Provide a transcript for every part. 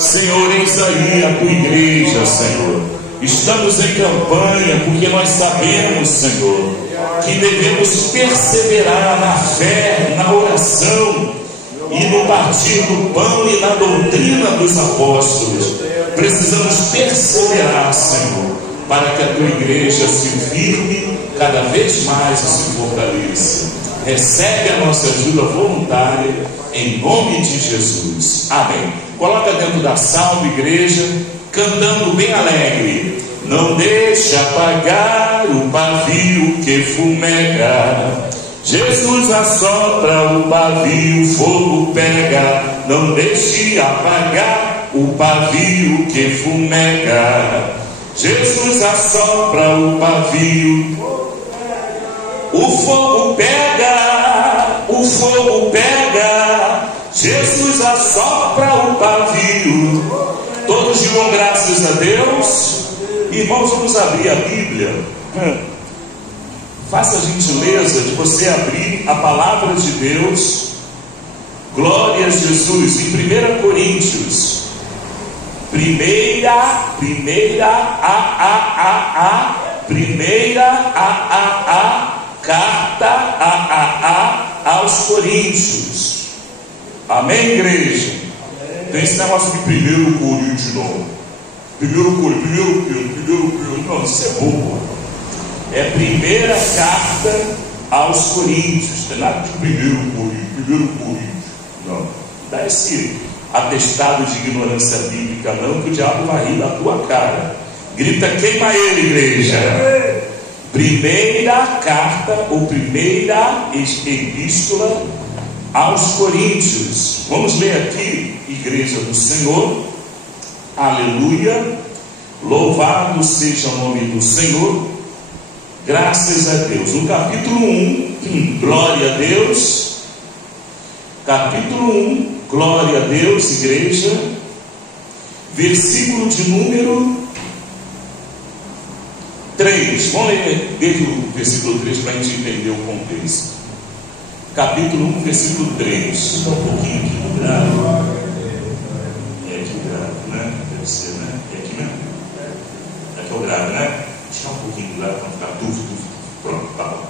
Senhor, eis aí a tua igreja, Senhor. Estamos em campanha porque nós sabemos, Senhor, que devemos perseverar na fé, na oração e no partir do pão e na doutrina dos apóstolos. Precisamos perseverar, Senhor, para que a tua igreja se firme cada vez mais e se fortaleça. Recebe a nossa ajuda voluntária em nome de Jesus. Amém. Coloca dentro da salva, igreja, cantando bem alegre. Não deixa apagar o pavio que fumega. Jesus assopra o pavio, o fogo pega. Não deixe apagar o pavio que fumega. Jesus assopra o pavio, o fogo pega, o fogo pega. Jesus assopra o pavio. Todos digam graças a Deus. Irmãos, vamos abrir a Bíblia. Faça a gentileza de você abrir a palavra de Deus. Glória a Jesus. Em 1 Coríntios. Primeira carta aos Coríntios. Amém, igreja? Tem esse negócio de 1 Coríntios, não. 1 Coríntios, não, isso é bobo. É primeira carta aos Coríntios. Não é nada de 1 Coríntios. Não. Dá esse atestado de ignorância bíblica, não, que o diabo vai rir da tua cara. Grita, queima ele, igreja. Primeira carta, ou primeira epístola aos Coríntios. Vamos ler aqui, igreja do Senhor. Aleluia. Louvado seja o nome do Senhor. Graças a Deus. No capítulo 1, glória a Deus. Capítulo 1, glória a Deus, igreja. Versículo de número 3. Vamos ler desde o versículo 3 para a gente entender o contexto. Capítulo 1, versículo 3. Só um pouquinho aqui no grave. É aqui o grave, né? Deve ser, né? É aqui mesmo? Aqui é o grave, né? Deixa um pouquinho do grave para não ficar dúvida. Pronto, tá bom.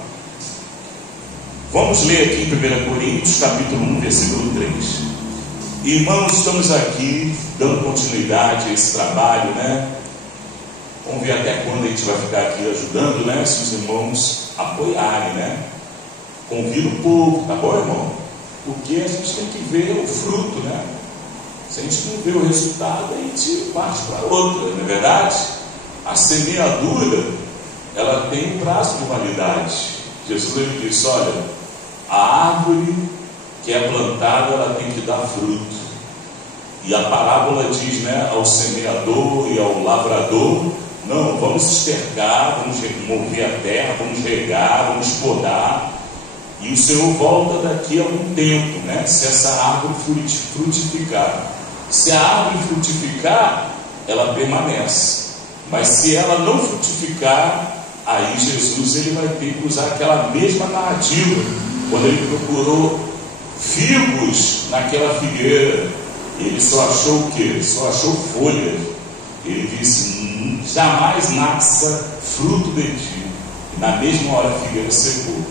Vamos ler aqui em 1 Coríntios, capítulo 1, versículo 3. Irmãos, estamos aqui dando continuidade a esse trabalho, né? Vamos ver até quando a gente vai ficar aqui ajudando, né? Se os irmãos apoiarem, né? Convida o povo, tá bom, irmão? Porque a gente tem que ver o fruto, né? Se a gente não vê o resultado, a gente parte para outra, não é verdade? A semeadura, ela tem um prazo de validade. Jesus ele disse, olha, a árvore que é plantada, ela tem que dar fruto. E a parábola diz, né, ao semeador e ao lavrador, não, vamos estercar, vamos remover a terra, vamos regar, vamos podar. E o Senhor volta daqui a algum tempo, né? Se essa árvore frutificar. Se a árvore frutificar, ela permanece. Mas se ela não frutificar, aí Jesus ele vai ter que usar aquela mesma narrativa. Quando ele procurou figos naquela figueira, ele só achou o quê? Só achou folhas. Ele disse, jamais nasça fruto de ti. E na mesma hora a figueira secou.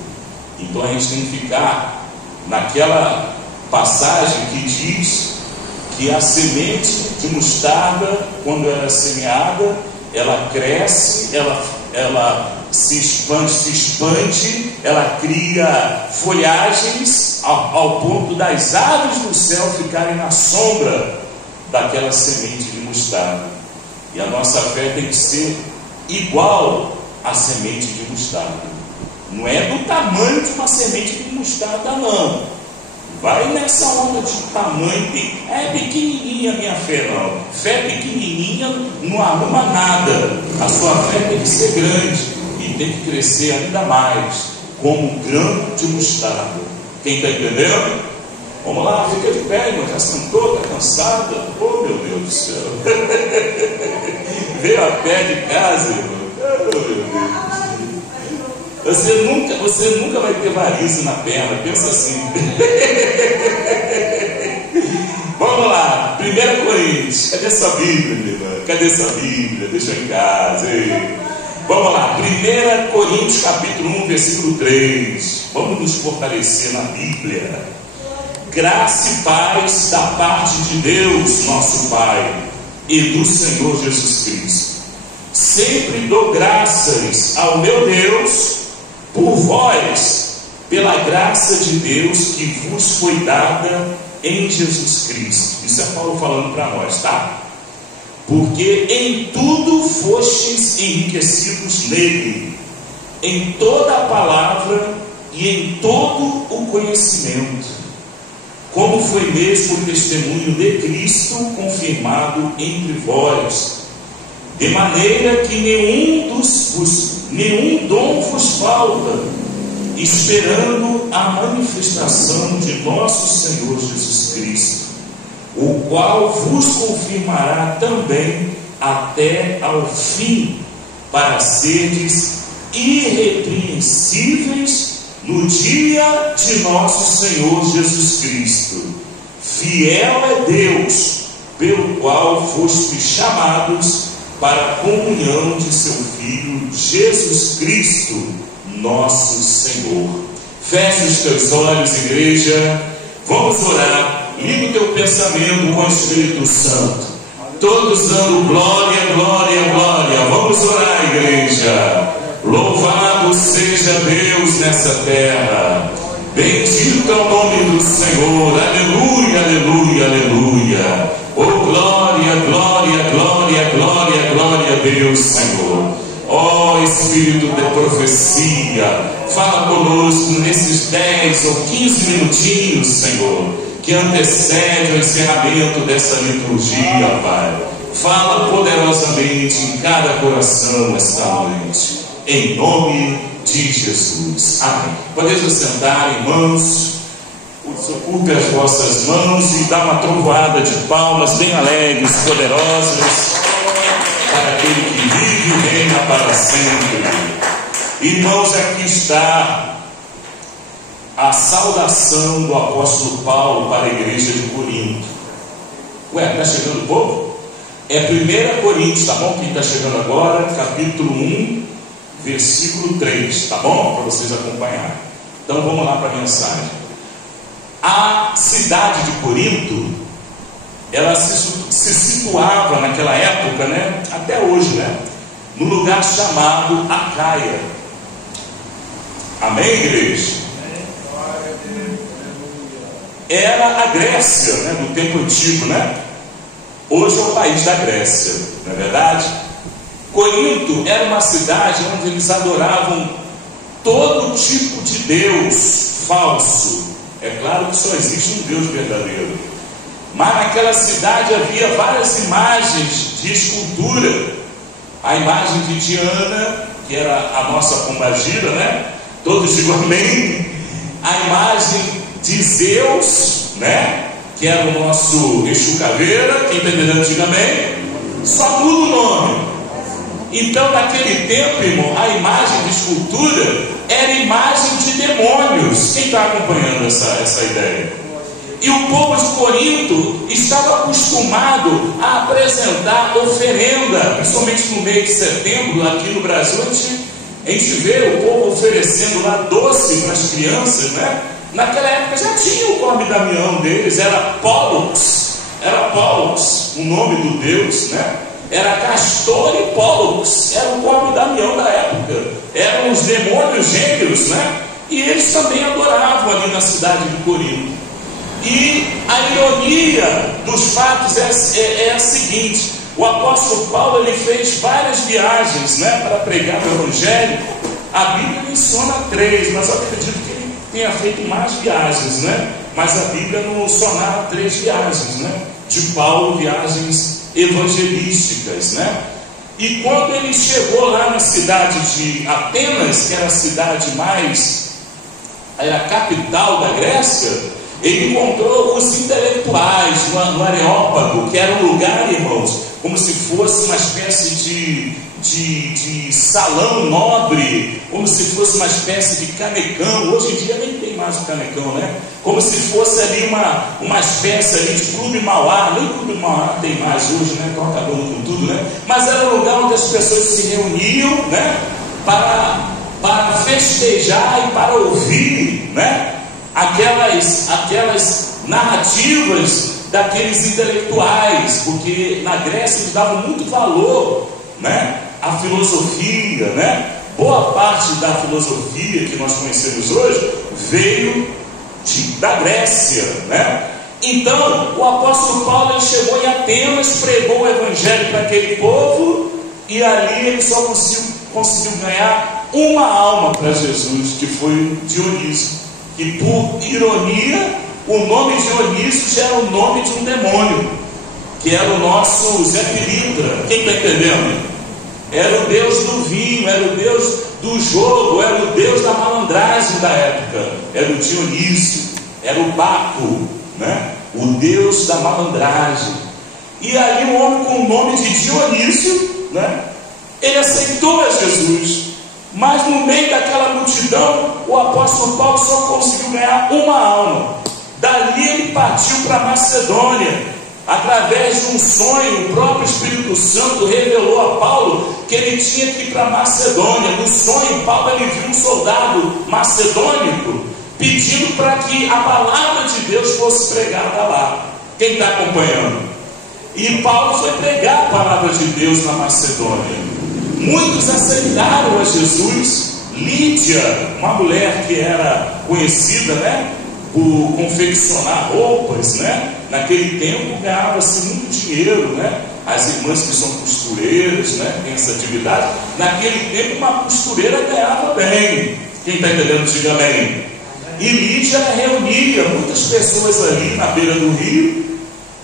Então a gente tem que ficar naquela passagem que diz que a semente de mostarda, quando ela é semeada, ela cresce, ela se expande, ela cria folhagens ao ponto das aves do céu ficarem na sombra daquela semente de mostarda. E a nossa fé tem que ser igual à semente de mostarda. Não é do tamanho de uma semente de mostarda, não. Vai nessa onda de tamanho. É pequenininha a minha fé, não. Fé pequenininha não arruma nada. A sua fé tem que ser grande e tem que crescer ainda mais, como um grão de mostarda. Quem está entendendo? Vamos lá, fica de pé, irmão. Já sentou, está cansada? Oh, meu Deus do céu. Veio a pé de casa, irmão. Oh, meu Deus. Você nunca vai ter varize na perna, pensa assim. Vamos lá, 1 Coríntios. Cadê essa Bíblia, minha irmã? Cadê essa Bíblia? Deixa em casa. Ei. Vamos lá, 1 Coríntios capítulo 1, versículo 3. Vamos nos fortalecer na Bíblia. Graça e paz da parte de Deus, nosso Pai, e do Senhor Jesus Cristo. Sempre dou graças ao meu Deus por vós, pela graça de Deus que vos foi dada em Jesus Cristo. Isso é Paulo falando para nós, tá? Porque em tudo fostes enriquecidos nele, em toda a palavra e em todo o conhecimento, como foi mesmo o testemunho de Cristo confirmado entre vós, de maneira que nenhum dom vos falta, esperando a manifestação de nosso Senhor Jesus Cristo, o qual vos confirmará também até ao fim, para seres irrepreensíveis no dia de nosso Senhor Jesus Cristo. Fiel é Deus, pelo qual fostes chamados para a comunhão de seu Filho Jesus Cristo, nosso Senhor. Feche os teus olhos, igreja. Vamos orar. Liga o teu pensamento com o Espírito Santo. Todos dando glória, glória, glória. Vamos orar, igreja. Louvado seja Deus nessa terra. Bendito é o nome do Senhor. Aleluia, aleluia, aleluia. Oh, glória, glória, glória, glória, glória a Deus, Senhor. Ó Espírito de profecia, fala conosco nesses 10 ou 15 minutinhos, Senhor, que antecede o encerramento dessa liturgia, Pai. Fala poderosamente em cada coração esta noite, em nome de Jesus. Amém. Podeis assentar, irmãos. Ocupe as vossas mãos e dá uma trovoada de palmas bem alegres, poderosas, para aquele que vive e reina para sempre. Irmãos, aqui está a saudação do apóstolo Paulo para a igreja de Corinto. Ué, está chegando o povo? É 1 Coríntios, tá bom? Quem está chegando agora, capítulo 1, versículo 3, tá bom? Para vocês acompanharem. Então vamos lá para a mensagem. A cidade de Corinto, ela se situava naquela época, né? Até hoje, né? No lugar chamado Acaia. Amém, igreja? Era a Grécia, né? No tempo antigo, né? Hoje é o país da Grécia, não é verdade? Corinto era uma cidade onde eles adoravam todo tipo de Deus falso. É claro que só existe um Deus verdadeiro. Mas naquela cidade havia várias imagens de escultura. A imagem de Diana, que era a nossa pombagira, né? Todos digam amém. A imagem de Zeus, né? Que era o nosso Exu Caveira. Quem está entendendo, diga amém. Só muda o nome. Então, naquele tempo, irmão, a imagem de escultura era imagem de demônios. Quem está acompanhando essa ideia? E o povo de Corinto estava acostumado a apresentar oferenda, principalmente no mês de setembro, aqui no Brasil, a gente vê o povo oferecendo lá doce para as crianças, né? Naquela época já tinha o nome Damião deles, era Pollux, o nome do deus, né? Era Castor e Pollux, era o nome Damião da época, eram os demônios gêmeos, né? E eles também adoravam ali na cidade de Corinto. E a ironia dos fatos é a seguinte: o apóstolo Paulo ele fez várias viagens, né, para pregar o evangelho. A Bíblia menciona 3, mas eu acredito que ele tenha feito mais viagens, né? Mas a Bíblia não só narra 3 viagens, né? De Paulo, viagens evangelísticas, né? E quando ele chegou lá na cidade de Atenas, que era a cidade era a capital da Grécia, Ele encontrou os intelectuais no Areópago, que era um lugar, irmãos, como se fosse uma espécie de salão nobre, como se fosse uma espécie de canecão. Hoje em dia nem tem mais o canecão, né? Como se fosse ali uma espécie ali de clube Mauá. Nem clube Mauá tem mais hoje, né? Troca dono com tudo, né? Mas era um lugar onde as pessoas se reuniam, né? Para festejar e para ouvir, né? Aquelas narrativas daqueles intelectuais, porque na Grécia eles davam muito valor, né, à filosofia, né? Boa parte da filosofia que nós conhecemos hoje veio da Grécia, né? Então o apóstolo Paulo, ele chegou em Atenas, pregou o evangelho para aquele povo, e ali ele só conseguiu ganhar uma alma para Jesus, que foi Dionísio. E por ironia, o nome Dionísio já era o nome de um demônio, que era o nosso Zé Pilintra. Quem está entendendo? Era o deus do vinho, era o deus do jogo, era o deus da malandragem da época. Era o Dionísio, era o Baco, né? O deus da malandragem. E aí um homem com o nome de Dionísio, né? Ele aceitou a Jesus. Mas no meio daquela multidão, o apóstolo Paulo só conseguiu ganhar uma alma. Dali ele partiu para Macedônia. Através de um sonho, o próprio Espírito Santo revelou a Paulo que ele tinha que ir para Macedônia. No sonho, Paulo, ele viu um soldado macedônico pedindo para que a palavra de Deus fosse pregada lá. Quem está acompanhando? E Paulo foi pregar a palavra de Deus na Macedônia. Muitos aceitaram a Jesus. Lídia, uma mulher que era conhecida, né, por confeccionar roupas, né? Naquele tempo ganhava-se muito dinheiro, né? As irmãs que são costureiras, né, têm essa atividade. Naquele tempo uma costureira ganhava bem. Quem está entendendo, diga amém. E Lídia reunia muitas pessoas ali na beira do rio,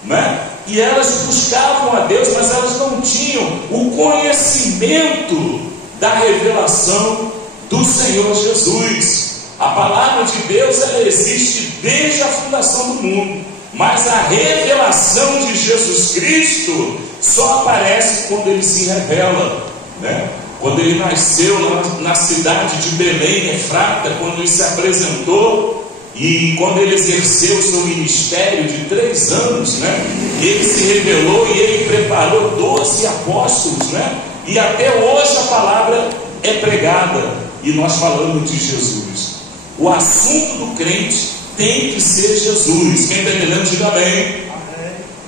né? E elas buscavam a Deus, mas elas não tinham o conhecimento da revelação do Senhor Jesus. A palavra de Deus, ela existe desde a fundação do mundo, mas a revelação de Jesus Cristo só aparece quando ele se revela, né? Quando ele nasceu na cidade de Belém, Efrata, quando ele se apresentou, e quando ele exerceu o seu ministério de 3 anos, né, ele se revelou e ele preparou 12 apóstolos, né? E até hoje a palavra é pregada e nós falamos de Jesus. O assunto do crente tem que ser Jesus. Quem está entendendo, diga bem.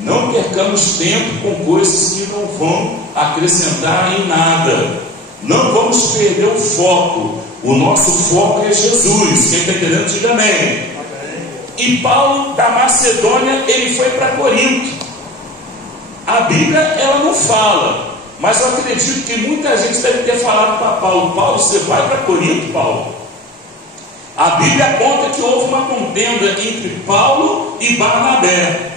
Não percamos tempo com coisas que não vão acrescentar em nada. Não vamos perder o foco. O nosso foco é Jesus. Quem está entendendo, diga amém. E Paulo, da Macedônia, ele foi para Corinto. A Bíblia, ela não fala, mas eu acredito que muita gente deve ter falado para Paulo: Paulo, você vai para Corinto, Paulo? A Bíblia conta que houve uma contenda entre Paulo e Barnabé,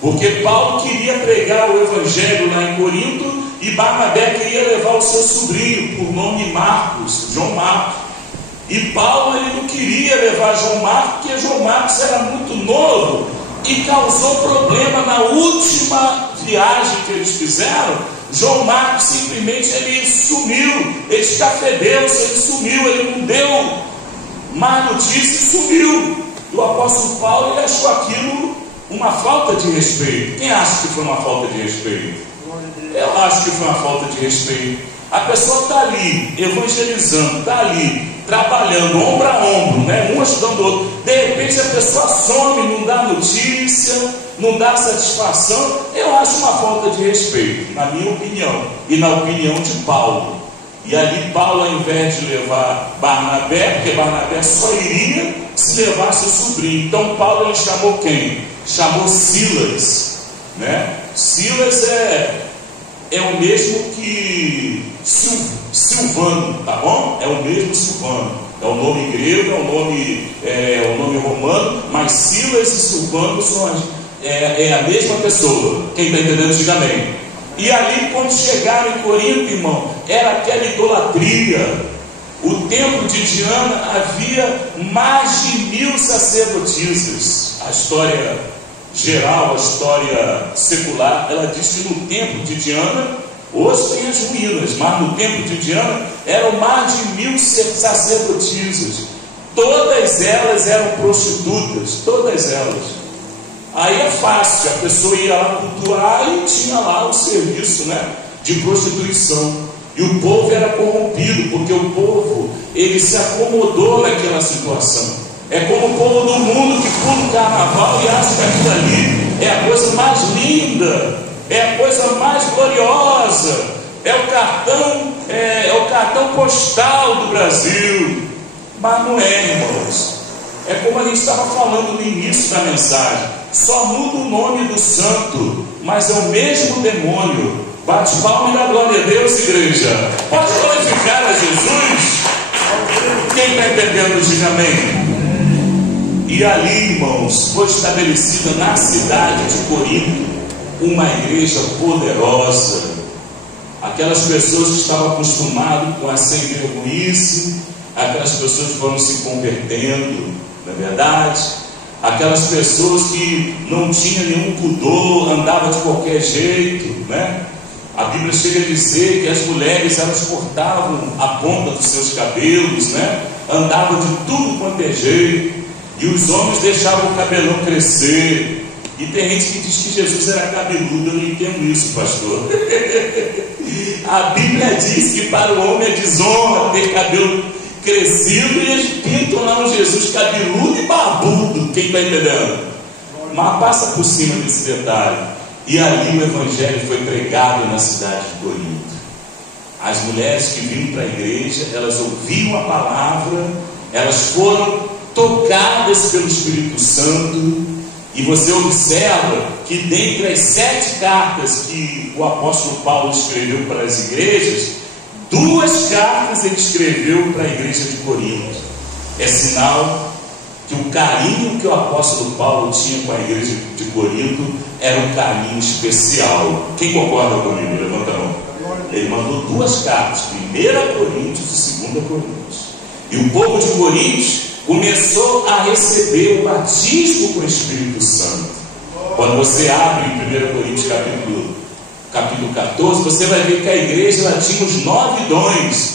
porque Paulo queria pregar o evangelho lá em Corinto e Barnabé queria levar o seu sobrinho, por nome Marcos, João Marcos. E Paulo, ele não queria levar João Marcos, porque João Marcos era muito novo e causou problema na última viagem que eles fizeram. João Marcos simplesmente ele sumiu, ele escafedeu-se, ele sumiu, ele não deu mais notícia e sumiu. E o apóstolo Paulo, ele achou aquilo uma falta de respeito. Quem acha que foi uma falta de respeito? Eu acho que foi uma falta de respeito. A pessoa está ali, evangelizando, está ali, trabalhando, ombro a ombro, né? Um ajudando o outro. De repente a pessoa some, não dá notícia, não dá satisfação. Eu acho uma falta de respeito, na minha opinião, e na opinião de Paulo. E ali Paulo, ao invés de levar Barnabé, porque Barnabé só iria se levasse o sobrinho. Então Paulo, ele chamou quem? Chamou Silas, né? Silas é o mesmo que Silvano, tá bom? É o mesmo Silvano. É o nome grego, é o nome romano, mas Silas e Silvano são a mesma pessoa. Quem está entendendo, diga amém. E ali, quando chegaram em Corinto, irmão, era aquela idolatria. O templo de Diana havia mais de 1000 sacerdotisas. a história geral, a história secular, ela diz que no templo de Diana, hoje tem as ruínas, mas no templo de Diana eram mais de 1000 sacerdotisas. Todas elas eram prostitutas, todas elas. Aí é fácil, a pessoa ia lá cultuar e tinha lá o serviço, né, de prostituição. E o povo era corrompido, porque o povo, ele se acomodou naquela situação. É como o povo do mundo que pula o carnaval e acha que aquilo ali é a coisa mais linda, é a coisa mais gloriosa, é o cartão postal do Brasil. Mas não é, irmãos. É como a gente estava falando no início da mensagem. Só muda o nome do santo, mas é o mesmo demônio. Bate palma e dá glória a Deus, igreja. Pode glorificar a Jesus. Quem está entendendo, diga amém. E ali, irmãos, foi estabelecida na cidade de Corinto uma igreja poderosa. Aquelas pessoas que estavam acostumadas com a sem vergonhice, aquelas pessoas que foram se convertendo, não é verdade? Aquelas pessoas que não tinham nenhum pudor, andavam de qualquer jeito, né? A Bíblia chega a dizer que as mulheres, elas cortavam a ponta dos seus cabelos, né? Andavam de tudo quanto é jeito, e os homens deixavam o cabelão crescer. E tem gente que diz que Jesus era cabeludo. Eu não entendo isso, pastor. A Bíblia diz que para o homem é desonra ter cabelo crescido, e eles pintam lá um Jesus cabeludo e barbudo. Quem está entendendo? Mas passa por cima desse detalhe. E ali o Evangelho foi pregado na cidade de Corinto. As mulheres que vinham para a igreja, elas ouviam a palavra, elas foram tocadas pelo Espírito Santo. E você observa que dentre as 7 cartas que o apóstolo Paulo escreveu para as igrejas, 2 cartas ele escreveu para a igreja de Corinto. É sinal que o carinho que o apóstolo Paulo tinha com a igreja de Corinto era um carinho especial. Quem concorda comigo? Levanta a mão. Ele mandou 2 cartas, 1 Coríntios e 2 Coríntios. E o povo de Corinto começou a receber o batismo com o Espírito Santo. Quando você abre em 1 Coríntios capítulo 14, você vai ver que a igreja ela tinha os 9 dons.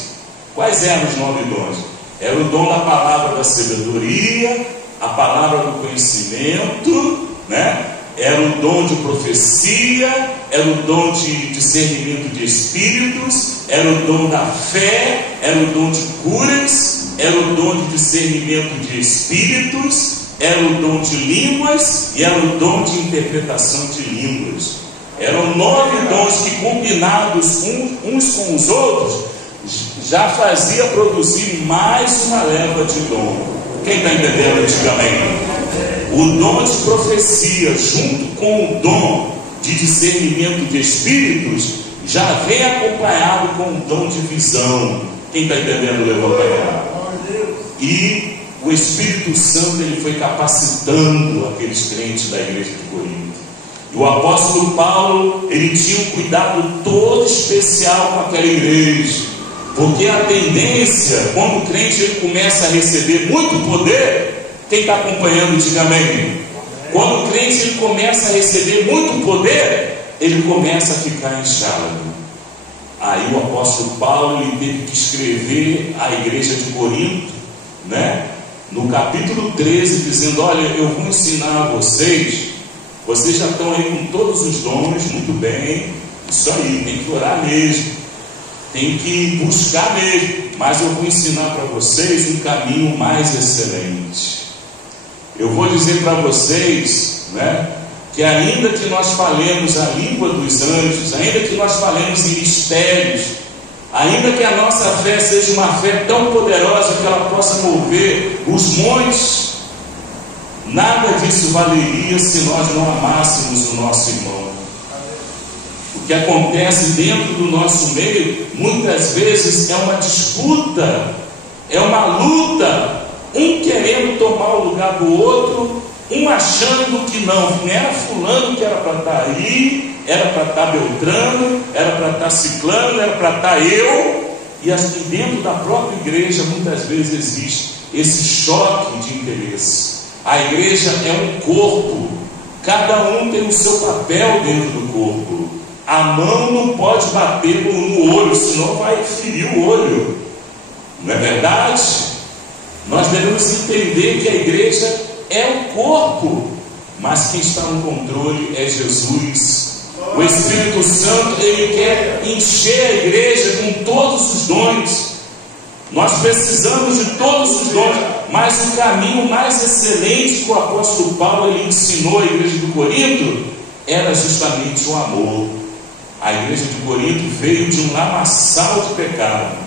Quais eram os 9 dons? Era o dom da palavra da sabedoria, a palavra do conhecimento, né? Era o dom de profecia, era o dom de discernimento de espíritos, era o dom da fé, era o dom de curas, era o dom de discernimento de espíritos, era o dom de línguas e era o dom de interpretação de línguas. Eram 9 dons que, combinados uns com os outros, já fazia produzir mais uma leva de dom. Quem está entendendo antigamente? O dom de profecia, junto com o dom de discernimento de espíritos, já vem acompanhado com o dom de visão. Quem está entendendo, levanta a mão. E o Espírito Santo ele foi capacitando aqueles crentes da igreja de Corinto. E o apóstolo Paulo, ele tinha um cuidado todo especial com aquela igreja, porque a tendência, quando o crente ele começa a receber muito poder, quem está acompanhando, diga amém. Quando o crente ele começa a receber muito poder, ele começa a ficar inchado. Aí o apóstolo Paulo ele teve que escrever à igreja de Corinto, né? No capítulo 13, dizendo: olha, eu vou ensinar a vocês já estão aí com todos os dons, muito bem, isso aí, tem que orar mesmo, tem que buscar mesmo, mas eu vou ensinar para vocês um caminho mais excelente. Eu vou dizer para vocês, né, que ainda que nós falemos a língua dos anjos, ainda que nós falemos em mistérios, ainda que a nossa fé seja uma fé tão poderosa que ela possa mover os montes, nada disso valeria se nós não amássemos o nosso irmão. O que acontece dentro do nosso meio, muitas vezes é uma disputa, é uma luta, um querendo tomar o lugar do outro, um achando que não era fulano que era para estar aí, era para estar Beltrano, era para estar Ciclano, era para estar eu. E dentro da própria igreja muitas vezes existe esse choque de interesse. A igreja é um corpo, cada um tem o seu papel dentro do corpo. A mão não pode bater no olho, senão vai ferir o olho, não é verdade? Nós devemos entender que a igreja é o corpo, mas quem está no controle é Jesus. O Espírito Santo, ele quer encher a igreja com todos os dons. Nós precisamos de todos os dons, mas o caminho mais excelente que o apóstolo Paulo ele ensinou à igreja de Corinto era justamente o amor. A igreja de Corinto veio de um lamaçal de pecado.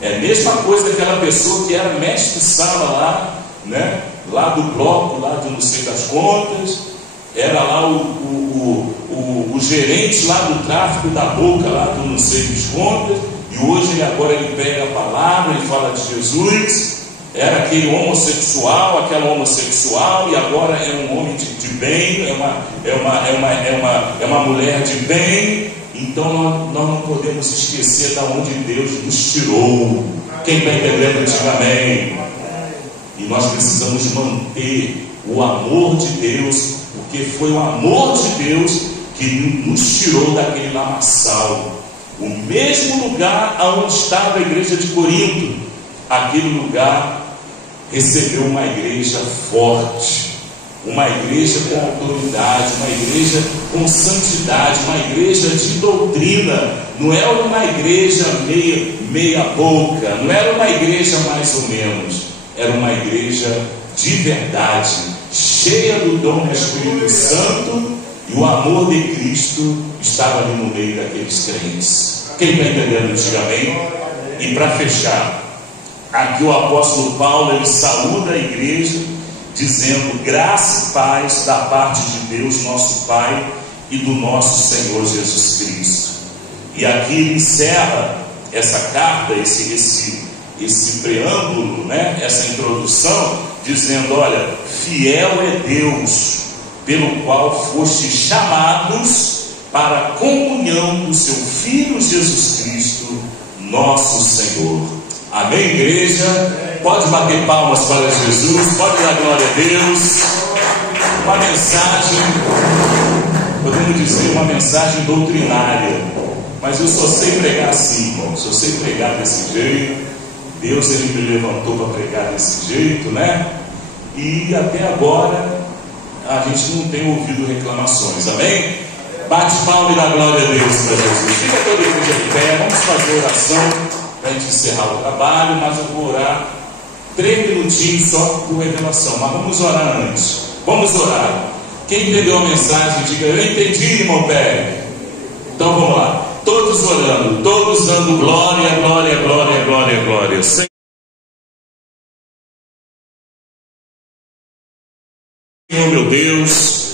É a mesma coisa daquela pessoa que era mestre de sala lá, né? Lá do bloco, lá do não sei das contas, era lá o gerente lá do tráfico da boca, lá do não sei das contas, e hoje agora ele pega a palavra e fala de Jesus. Era aquele homossexual, aquela homossexual, e agora é um homem de bem, é uma mulher de bem. Então nós não podemos esquecer de onde Deus nos tirou. Quem está entendendo, diga amém. E nós precisamos manter o amor de Deus, porque foi o amor de Deus que nos tirou daquele lamaçal. O mesmo lugar onde estava a igreja de Corinto, aquele lugar recebeu uma igreja forte, uma igreja com autoridade, uma igreja com santidade, uma igreja de doutrina. Não era uma igreja meia boca, não era uma igreja mais ou menos, era uma igreja de verdade, cheia do dom do Espírito Santo, e o amor de Cristo estava ali no meio daqueles crentes. Quem está entendendo, diga amém. E para fechar, aqui o apóstolo Paulo ele saúda a igreja dizendo: graça e paz da parte de Deus nosso Pai e do nosso Senhor Jesus Cristo. E aqui ele encerra essa carta, esse preâmbulo, né? Essa introdução, dizendo: olha, fiel é Deus, pelo qual foste chamados para a comunhão do seu Filho Jesus Cristo, nosso Senhor. Amém, igreja? Pode bater palmas para Jesus, pode dar glória a Deus. Uma mensagem, podemos dizer, uma mensagem doutrinária, mas eu só sei pregar assim, irmão. Só sei pregar desse jeito. Deus ele me levantou para pregar desse jeito, né? E até agora a gente não tem ouvido reclamações, amém? Bate palma e dá glória a Deus para Jesus. Fica toda a igreja de pé, vamos fazer oração para a gente encerrar o trabalho, mas eu vou orar 3 minutinhos só por revelação, mas vamos orar antes. Vamos orar. Quem entendeu a mensagem, diga: eu entendi, irmão Pé. Então vamos lá, todos orando, todos dando glória, glória, glória, glória, glória. Senhor meu Deus,